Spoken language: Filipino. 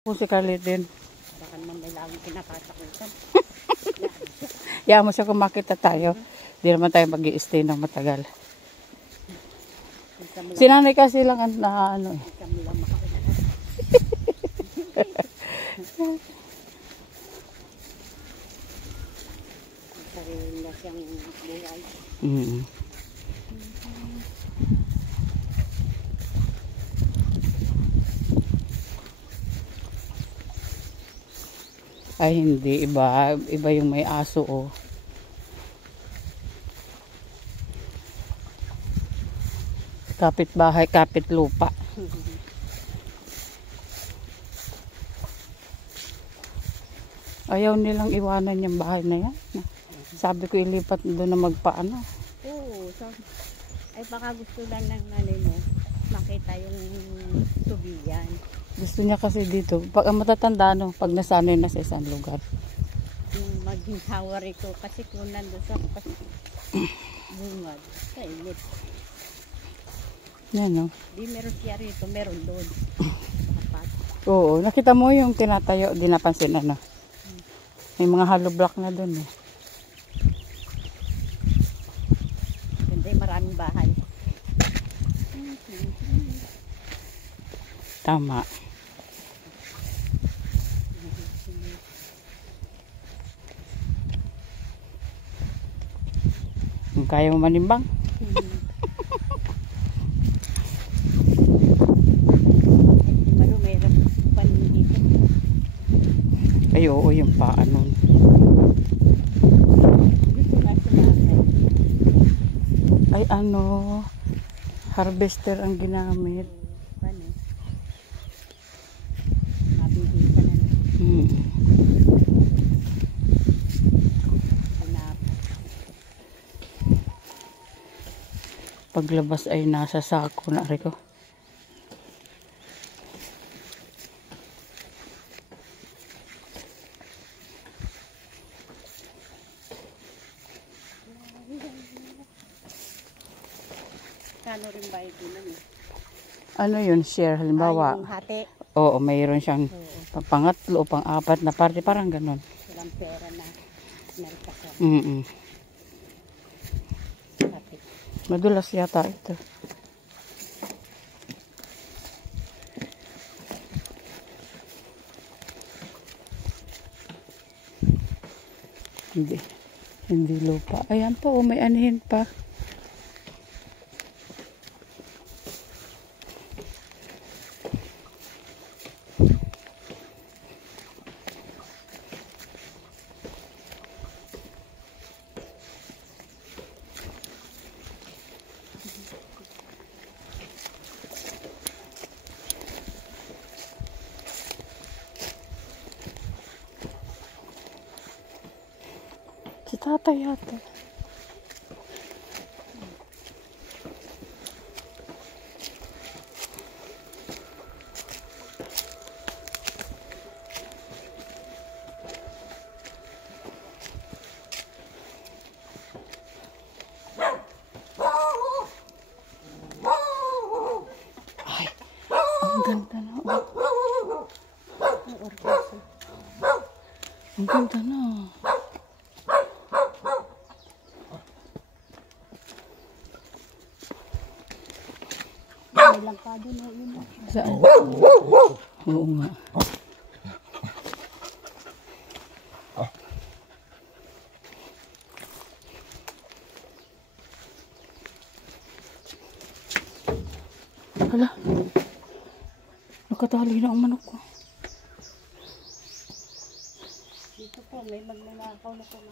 Po si Carly din. Baka naman may laging kinakatakutan. Kaya mo siya kung makita tayo. Hindi naman tayo mag-i-stay ng matagal. Si nanay kasi lang na ano eh. Kami lang makaulit. Sarili na siyang buhay. Ay hindi, iba yung may aso oh. Kapit bahay, kapit lupa. Ayaw nilang iwanan yung bahay na yan. Sabi ko ilipat doon na magpaano. Oo, ay baka gusto lang ng nanay mo makita yung tubigan. Gusto niya kasi dito, pag matatanda no, pag nasanay na sa isang lugar. Yung mag-hawar ito kasi kung nandun sa bungad, sa init. Yan no. Di meron siya rito, meron doon. Dapat. Oo, nakita mo yung tinatayo, di napansin ano. May mga hollow block na doon eh. Hindi, maraming bahay. Tama. Kaya mo manimbang? Ay, oo, yung paa nun. Ay, ano, harvester ang ginamit. Paglabas ay nasa sako na rin ko. Kano rin ba ito naman? Ano yun, share halimbawa? Yung hati. Oo, mayroon siyang pangatlo o pang-apat na parte, parang ganun. Walang pera na narikasan. Hati. Madulas yata ito. Hindi lupa. Ayan pa, oh, may anihin pa. Si tatay yata. Ay, ang ganda na. Ang ganda na. May langkado na yun. Saan? Oo nga. Hala. Nakatali na ang manok ko. Dito po, may magnanakaw na po.